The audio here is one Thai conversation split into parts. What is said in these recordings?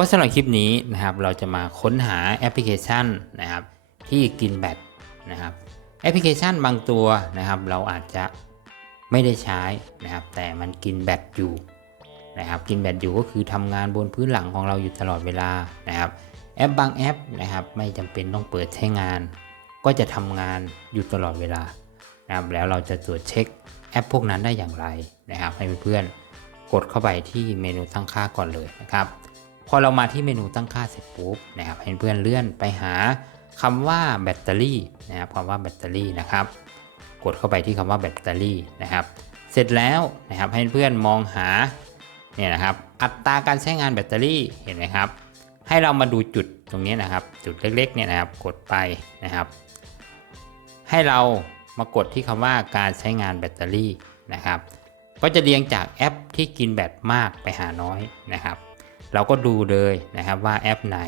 ก็สำหรับคลิปนี้นะครับเราจะมาค้นหาแอปพลิเคชันนะครับที่กินแบตนะครับแอปพลิเคชันบางตัวนะครับเราอาจจะไม่ได้ใช้นะครับแต่มันกินแบตอยู่นะครับกินแบตอยู่ก็คือทำงานบนพื้นหลังของเราอยู่ตลอดเวลานะครับแอปบางแอปนะครับไม่จำเป็นต้องเปิดใช้งาน ก็จะทำงานอยู่ตลอดเวลานะครับแล้วเราจะตรวจเช็คแอปพวกนั้นได้อย่างไรนะครับให้เพื่อนๆกดเข้าไปที่เมนูตั้งค่าก่อนเลยนะครับ พอเรามาที่เมนูตั้งค่าเสร็จปุ๊บนะครับให้เพื่อนเลื่อนไปหาคำว่าแบตเตอรี่นะครับคำว่าแบตเตอรี่นะครับ กดเข้าไปที่คำว่าแบตเตอรี่นะครับ เสร็จแล้วนะครับให้เพื่อนมองหาเนี่ยนะครับ อัตราการใช้งานแบตเตอรี่เห็นไหมครับ ให้เรามาดูจุดตรงนี้นะครับ จุดเล็กๆเนี่ยนะครับ กดไปนะครับ ให้เรามากดที่คำว่าการใช้งานแบตเตอรี่นะครับ ก็จะเรียงจากแอปที่กินแบตมากไปหาน้อยนะครับ เราก็ดูเลยนะครับว่าแอปไหน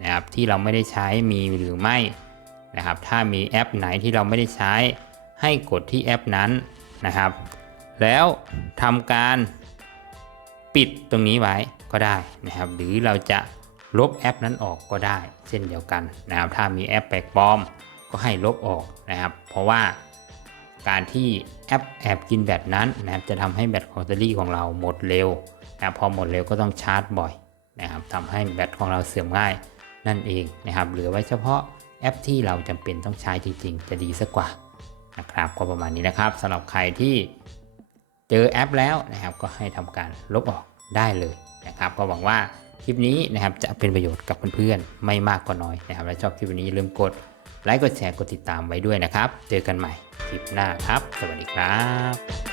นะครับที่เราไม่ได้ใช้มีหรือไม่นะครับ ถ้ามีแอปไหนที่เราไม่ได้ใช้ให้กดที่แอปนั้นนะครับ แล้วทำการปิดตรงนี้ไว้ก็ได้นะครับ หรือเราจะลบแอปนั้นออกก็ได้ เช่นเดียวกันนะครับ ถ้ามีแอปแปลกปลอมก็ให้ลบออกนะครับ เพราะว่าการที่แอปแอบกินแบตนั้นนะครับจะทำให้แบตของแบตเตอรี่ของเราหมดเร็วนะพอหมดเร็วก็ต้องชาร์จบ่อย นะครับทำให้แบตของเราเสื่อมง่ายนั่นเองนะครับเหลือไว้เฉพาะแอปที่เราจำเป็นต้องใช้จริงๆ จะดีสักกว่านะครับก็ประมาณนี้นะครับสำหรับใครที่เจอแอปแล้วนะครับ ก็ให้ทำการลบออกได้เลยนะครับ ก็หวังว่าคลิปนี้นะครับจะเป็นประโยชน์กับเพื่อนๆไม่มากก็น้อยนะครับ และชอบคลิปนี้อย่าลืมกดไลค์กดแชร์กดติดตามไว้ด้วยนะครับ เจอกันใหม่คลิปหน้าครับ สวัสดีครับ